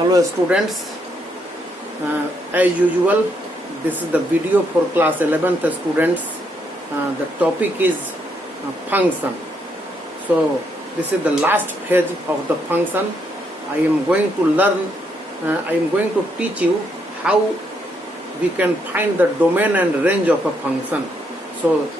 Hello students, as usual this is the video for class 11th students. The topic is function. So this is the last phase of the function. I am going to teach you how we can find the domain and range of a function. So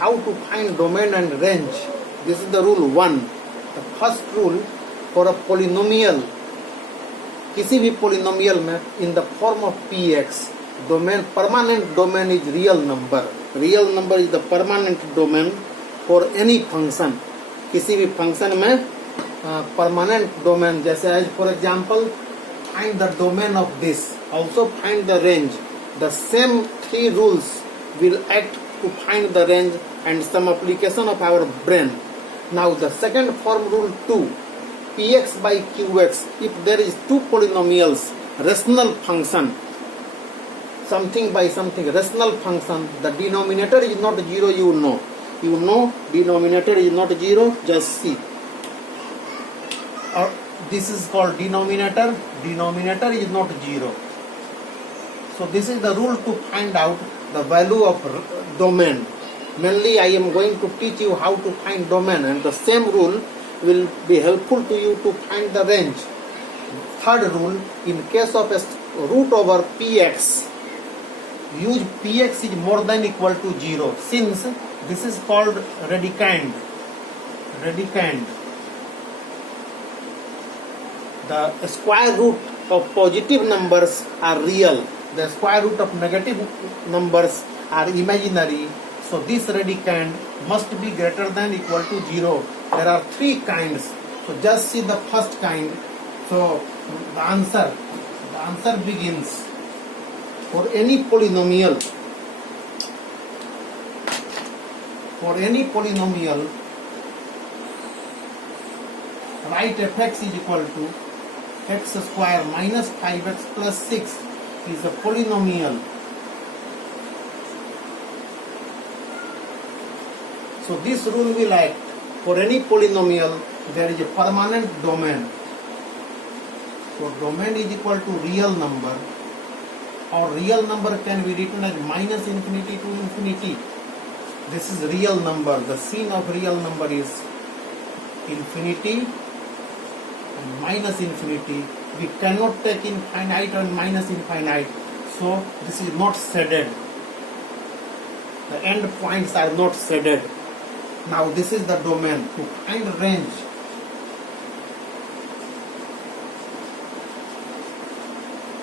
how to find domain and range, this is the rule 1. The first rule for a polynomial, किसी भी polynomial में in the form of px, domain, permanent domain is real number. Real number is the permanent domain for any function. किसी भी function में permanent domain, जैसे as for example find the domain of this, also find the range. The same three rules will act to find the range and some application of our brain. Now the second form, rule 2, px by qx, if there is two polynomials, rational function, something by something, rational function, the denominator is not 0, you know denominator is not 0, just see. Or this is called denominator is not 0. So this is the rule to find out the value of domain. Mainly I am going to teach you how to find domain, and the same rule will be helpful to you to find the range. Third rule, in case of a root over px, use px is more than equal to 0. Since this is called radicand, the square root of positive numbers are real, the square root of negative numbers are imaginary. So this radicand must be greater than equal to 0. There are three kinds. So just see the first kind. So the answer begins for any polynomial. Write fx is equal to x square minus 5x plus 6 is a polynomial. So this rule will act for any polynomial. There is a permanent domain. So domain is equal to real number, or real number can be written as minus infinity to infinity. This is real number. The sign of real number is infinity and minus infinity. We cannot take infinite and minus infinite. So this is not shaded. The end points are not shaded. Now this is the domain. To find range,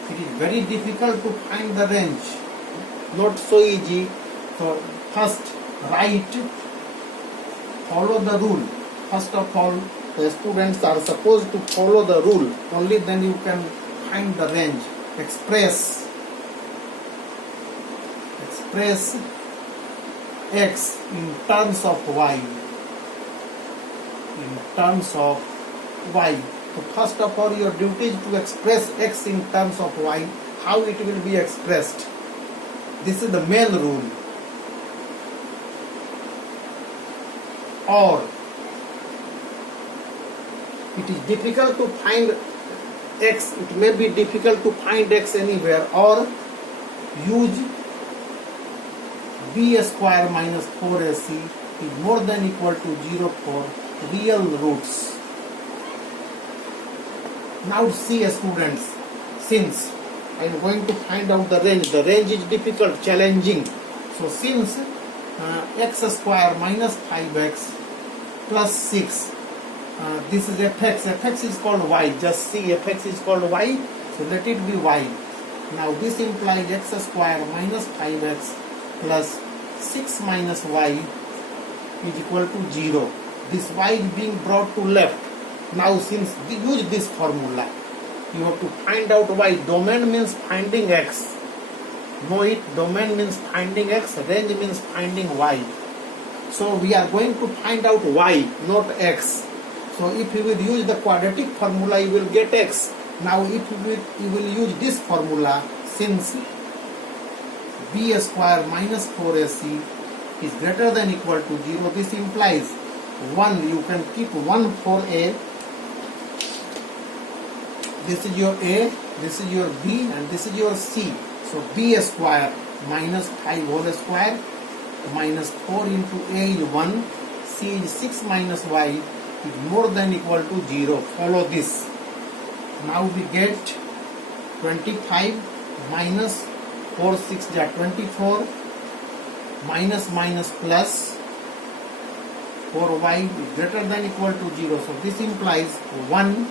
it is very difficult to find the range, not so easy. So first follow the rule. First of all, the students are supposed to follow the rule, only then you can find the range. Express x in terms of y. So first of all, your duty is to express x in terms of y. How it will be expressed? This is the main rule. Or it is difficult to find x. It may be difficult to find x anywhere. Or use b square minus 4ac is more than equal to 0 for real roots. Now see, students, since I am going to find out the range is difficult, challenging. So since x square minus 5x plus 6, this is fx is called y. Just see, fx is called y, so let it be y. Now this implies x square minus 5x plus 6 minus y is equal to 0. This y is being brought to left. Now since we use this formula, you have to find out y. Domain means finding x. Know it, domain means finding x, range means finding y. So we are going to find out y, not x. So if you will use the quadratic formula, you will get x. Now if you will use this formula, since b square minus 4ac is greater than equal to 0, this implies 1, you can keep 1 for a This is your A, this is your B, and this is your C. So B square minus 5 whole square minus 4 into A is 1, C is 6 minus Y is more than equal to 0. Follow this. Now we get 25 minus 4 6 are 24 minus minus plus 4y is greater than equal to 0. So this implies 1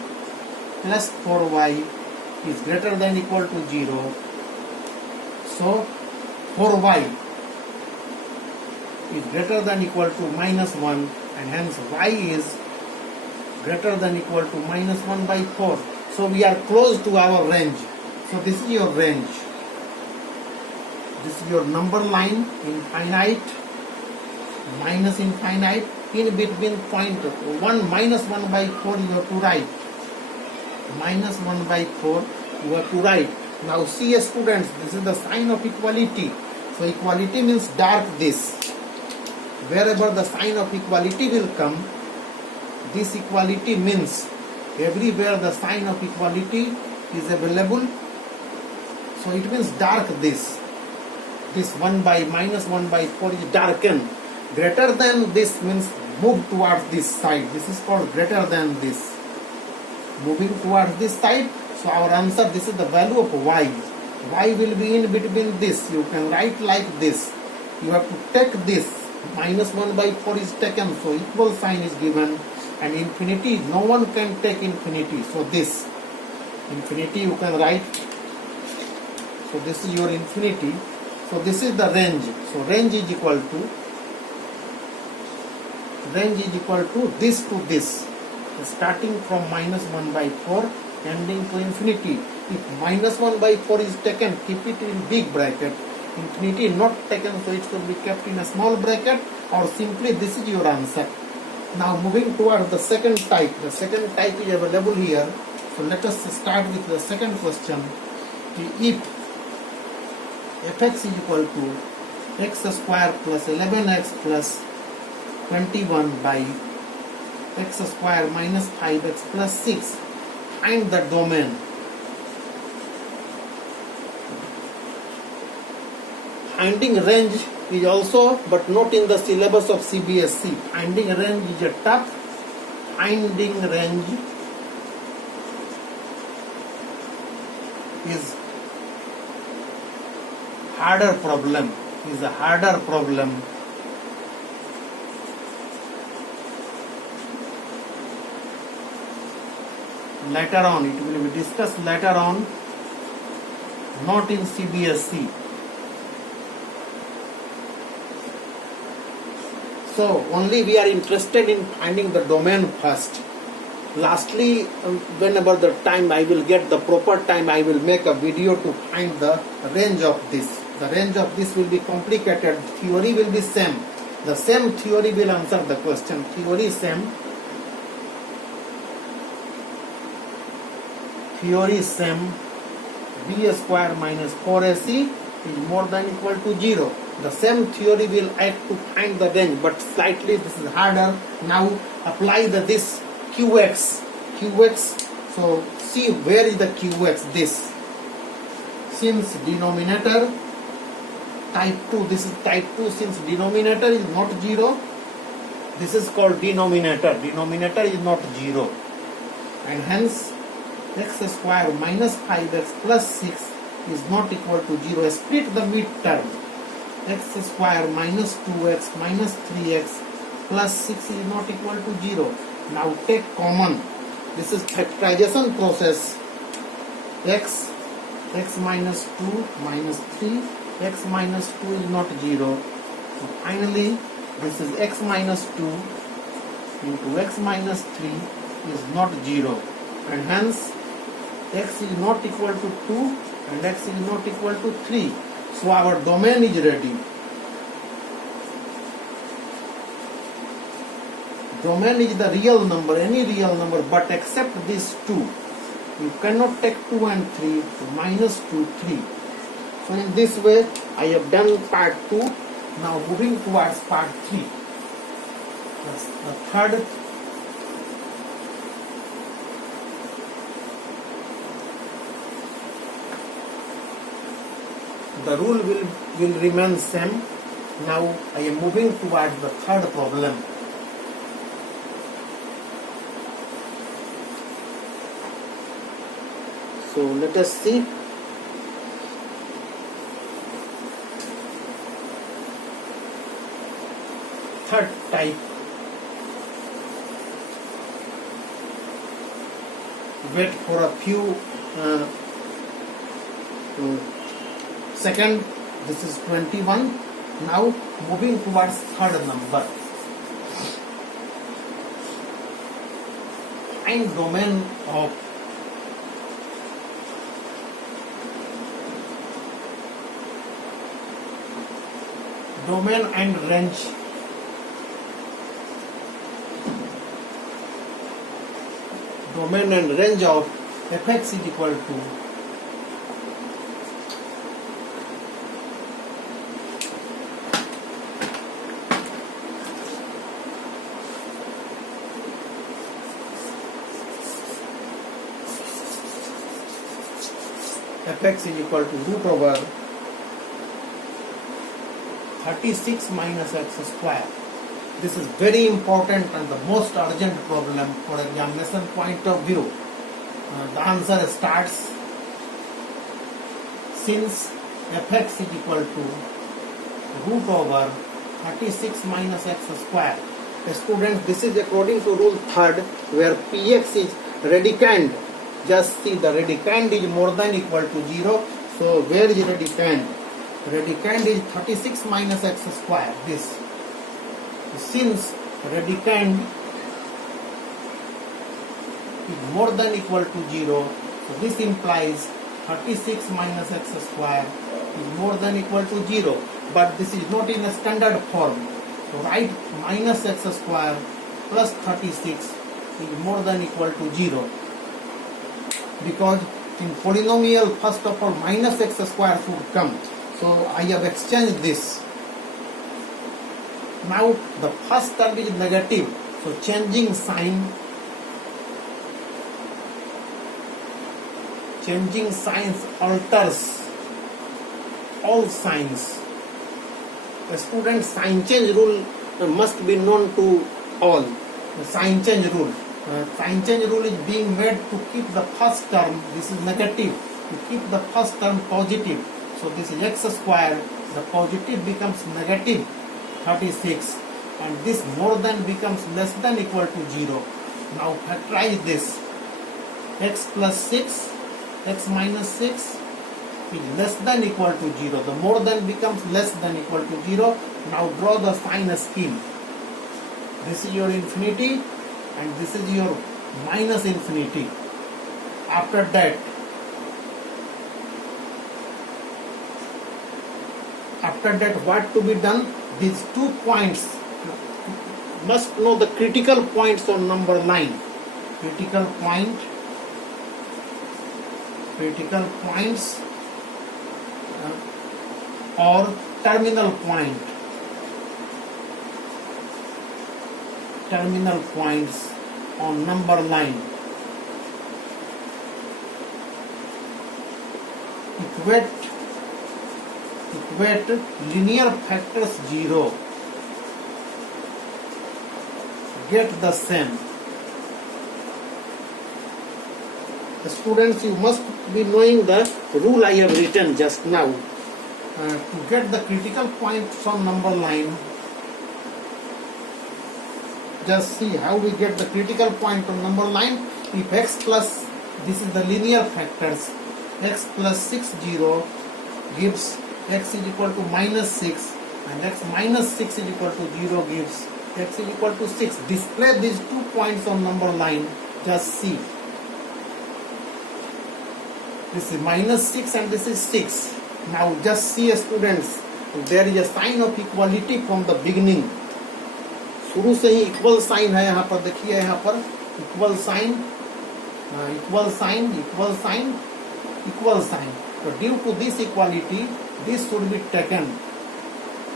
plus 4y is greater than equal to 0. So 4y is greater than equal to minus 1, and hence y is greater than equal to minus 1 by 4. So we are close to our range. So this is your range. This is your number line, infinite, minus infinite. In between point 1 minus 1 by 4 you have to write. Minus 1 by 4 you have to write. Now see students, this is the sign of equality. So equality means dark this. Wherever the sign of equality will come, this equality means everywhere the sign of equality is available. So it means dark this. This 1 by minus 1 by 4 is darkened. Greater than this means move towards this side. This is called greater than this. Moving towards this side. So our answer, this is the value of y. Y will be in between this. You can write like this. You have to take this. Minus 1 by 4 is taken. So equal sign is given. And infinity, no one can take infinity. So this. Infinity you can write. So this is your infinity. So this is the range. So range is equal to this. Starting from minus 1 by 4 ending to infinity. If minus 1 by 4 is taken, keep it in big bracket. Infinity not taken, so it should be kept in a small bracket, or simply this is your answer. Now moving towards the second type. The second type is available here. So let us start with the second question. If fx is equal to x square plus 11x plus 21 by x square minus 5x plus 6, find the domain. Finding range is also, but not in the syllabus of CBSE. Finding range is a tough. Finding range is harder problem. Is a harder problem. Later on, it will be discussed later on, not in CBSE. So only we are interested in finding the domain first. Lastly, whenever the time I will get the proper time, I will make a video to find the range of this. The range of this will be complicated. Theory will be same. The same theory will answer the question. Theory is same. Theory is same. B square minus 4ac is more than equal to 0. The same theory will act to find the range, but slightly this is harder. Now apply this qx. So see where is the qx, this. Since denominator type 2, this is type 2, since denominator is not 0, this is called denominator. Denominator is not 0. And hence x square minus 5x plus 6 is not equal to 0. Split the midterm. X square minus 2x minus 3x plus 6 is not equal to 0. Now take common. This is factorization process. X minus 2 minus 3, x minus 2 is not 0. So finally, this is x minus 2 into x minus 3 is not 0. And hence, x is not equal to 2 and x is not equal to 3. So our domain is ready. Domain is the real number, any real number, but except these 2. You cannot take 2 and 3, so minus 2, 3. So in this way, I have done part 2. Now moving towards part 3. The third the rule will remain same. Now I am moving towards the third problem. So let us see. Third type. Wait for a few seconds. This is 21. Now moving towards third number. Find domain of domain and range of fx is equal to root over 36 minus x square. This is very important and the most urgent problem for examination point of view. The answer starts since fx is equal to root over 36 minus x square. Students, this is according to rule third, where px is radicand. Just see, the radicand is more than equal to 0. So where is radicand? Radicand is 36 minus x square. This. Since radicand is more than equal to 0, so this implies 36 minus x square is more than equal to 0. But this is not in a standard form. So write minus x square plus 36 is more than equal to 0. Because in polynomial, first of all, minus x square should come. So I have exchanged this. Now the first term is negative. So changing signs alters all signs. The student sign change rule must be known to all. The sign change rule. Sign change rule is being made to keep the first term, this is negative, to keep the first term positive. So this is x square, the positive becomes negative 36 and this more than becomes less than equal to 0. Now factorize this. X plus 6, x minus 6 is less than equal to 0. The more than becomes less than equal to 0. Now draw the sign scheme. This is your infinity and this is your minus infinity. After that what to be done? These 2 points must know the critical points on number line. Critical points or terminal points on number line. Equate linear factors 0. Get the same. Students, you must be knowing the rule I have written just now. To get the critical points on number line, just see how we get the critical point on number line. If x plus, this is the linear factors, x plus 6 0 gives x is equal to minus 6 and x minus 6 is equal to 0 gives x is equal to 6. Display these 2 points on number line. Just see. This is minus 6 and this is 6. Now just see, students, there is a sign of equality from the beginning. शुरू से ही equal sign है यहाँ पर. देखिए यहाँ पर equal sign. So due to this equality, this should be taken.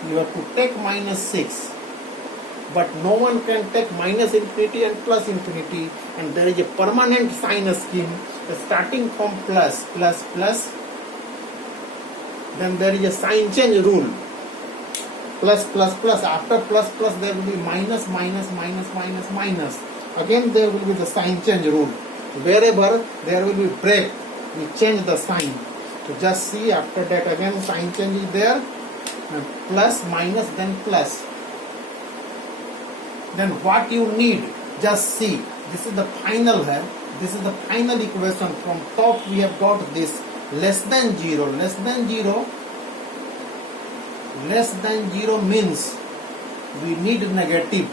You have to take minus 6. But no one can take minus infinity and plus infinity. And there is a permanent sign scheme starting from plus then there is a sign change rule. Plus plus plus, after plus plus there will be minus minus minus minus minus. Again there will be the sign change rule. Wherever there will be break, we change the sign. So just see, after that again sign change is there, and plus minus then plus. Then what you need, just see, this is the final here. This is the final equation. From top we have got this less than 0. Less than 0. Less than 0 means we need negative.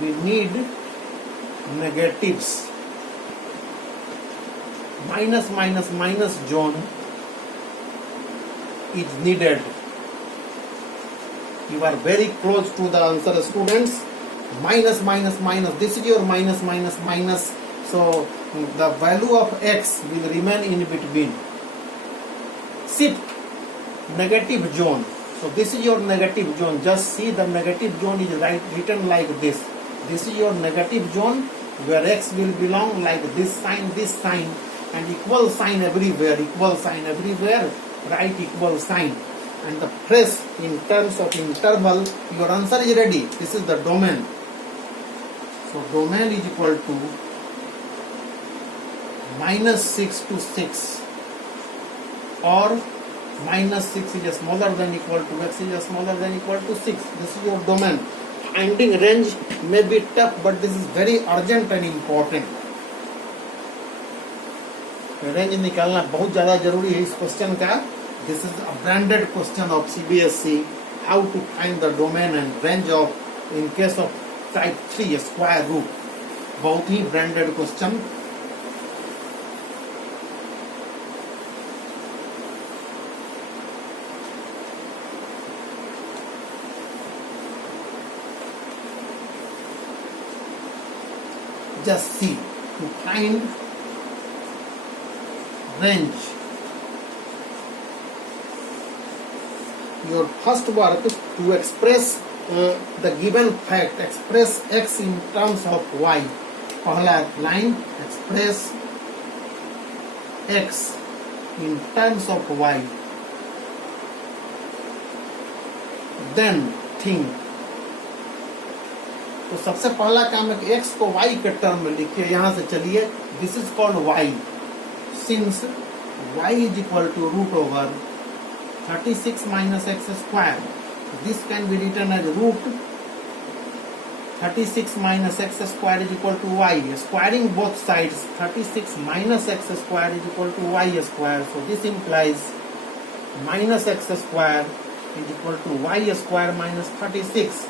We need negatives. Minus minus minus zone is needed. You are very close to the answer, students. Minus minus minus, this is your minus minus minus, so the value of x will remain in between. Shift negative zone, so this is your negative zone. Just see, the negative zone is written like this. This is your negative zone where x will belong like this sign, and equal sign everywhere, write equal sign. And the press in terms of interval, your answer is ready. This is the domain. So domain is equal to minus 6 to 6, or minus 6 is smaller than equal to x is smaller than equal to 6. This is your domain. Finding range may be tough, but this is very urgent and important. Range निकालना बहुत ज़्यादा जरूरी है इस question का. This is a branded question of CBSE. How to find the domain and range of in case of type 3 square root. बहुत ही branded question. Just see, to find range, your first work to express the given fact, express x in terms of y. पहला line, express x in terms of y. Then think. तो सबसे पहला काम है कि x को y के term में लिखिए. यहां से चलिए, this is called y. Since y is equal to root over 36 minus x square, this can be written as root 36 minus x square is equal to y. Squaring both sides, 36 minus x square is equal to y square. So this implies minus x square is equal to y square minus 36.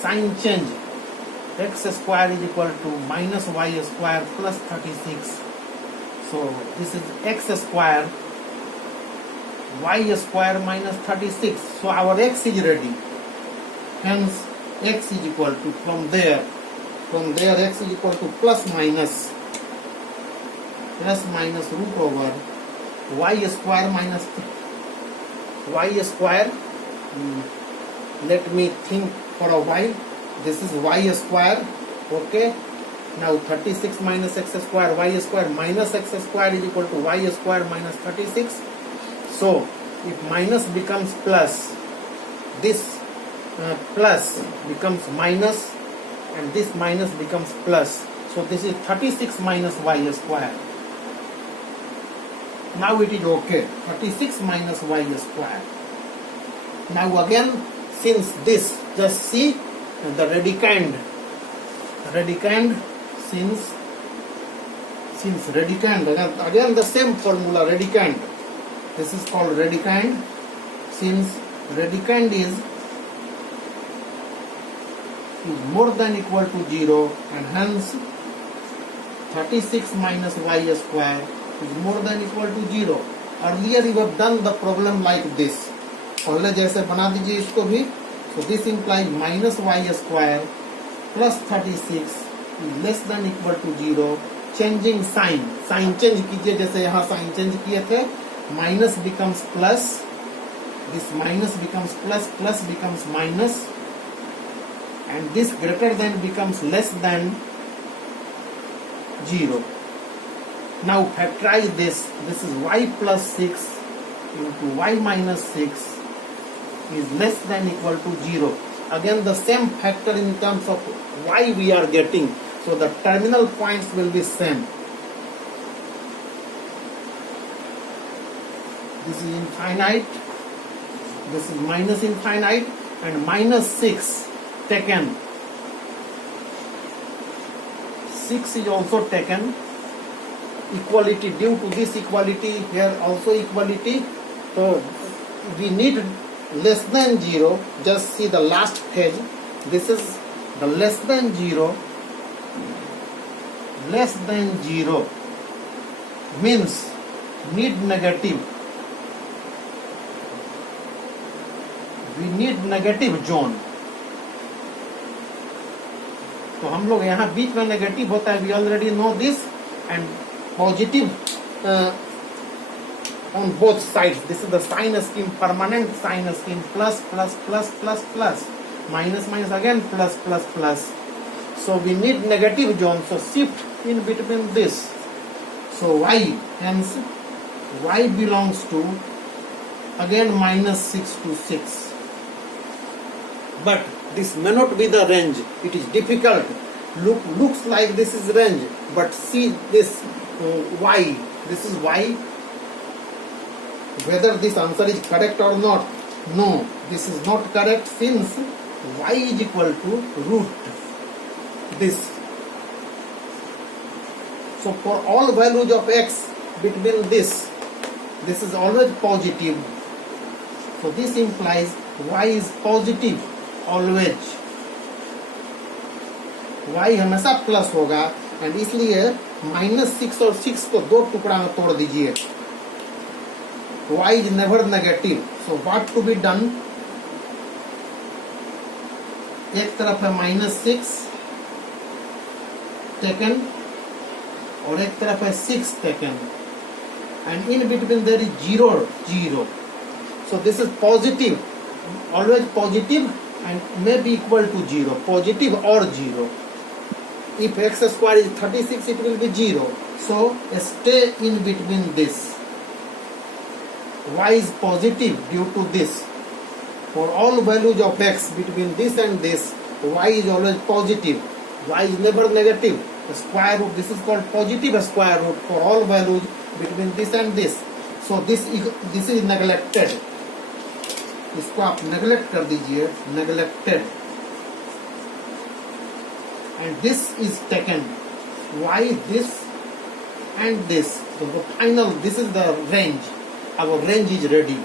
Sign change, x square is equal to minus y square plus 36. So this is x square, y square minus 36. So our x is ready. Hence x is equal to, from there x is equal to plus minus root over y square minus y square. Let me think for a while. This is y square. Okay, now 36 minus x square, y square minus x square is equal to y square minus 36. So if minus becomes plus, this plus becomes minus, and this minus becomes plus. So this is 36 minus y square. Now it is okay. 36 minus y square. Now again, since this, just see the radicand. Since radicand, again the same formula, radicand. This is called radicand. Since radicand is more than equal to 0, and hence 36 minus y square is more than equal to 0. Earlier you have done the problem like this. पहले जैसे बना दीजिए इसको भी. So this implies minus y square plus 36 is less than equal to 0. Changing sign, sign change कीजिए. जैसे यहाँ sign change किए थे, minus becomes plus, this minus becomes plus, plus becomes minus, and this greater than becomes less than 0. Now factorize this. This is y plus 6 into y minus 6 is less than equal to 0. Again the same factor in terms of y we are getting. So the terminal points will be same. This is infinite. This is minus infinite and minus 6 taken. 6 is also taken. Equality, due to this equality, here also equality. So we need less than 0. Just see the last page. This is the less than 0. Less than 0 means need negative. We need negative zone. तो हम लोग यहाँ बीच में negative होता है. We already know this. And positive on both sides. This is the sign scheme, permanent sign scheme. Plus, plus, plus, plus, plus. Minus, minus, again plus, plus, plus. So we need negative zone. So shift in between this. So y, hence y belongs to again minus 6 to 6. But this may not be the range. It is difficult. Looks like this is range, but see this y. This is y. Whether this answer is correct or not? No, this is not correct since y is equal to root this. So for all values of x between this is always positive. So this implies y is positive always. y हमेशा plus होगा and इसलिए -6 और 6 को दो टुकड़ा में तोड़ दीजिए. y is never negative. So what to be done? एक तरफ है -6 taken और एक तरफ है 6 taken and in between there is 0 0. So this is positive, always positive and may be equal to 0, positive or 0. If x square is 36, it will be 0. So stay in between this. Y is positive due to this. For all values of x between this and this, y is always positive. Y is never negative. The square root, this is called positive square root for all values between this and this. So this is neglected. इसको आप neglect कर दीजिए, neglected. And this is taken. Why this and this? So the final, this is the range. Our range is ready.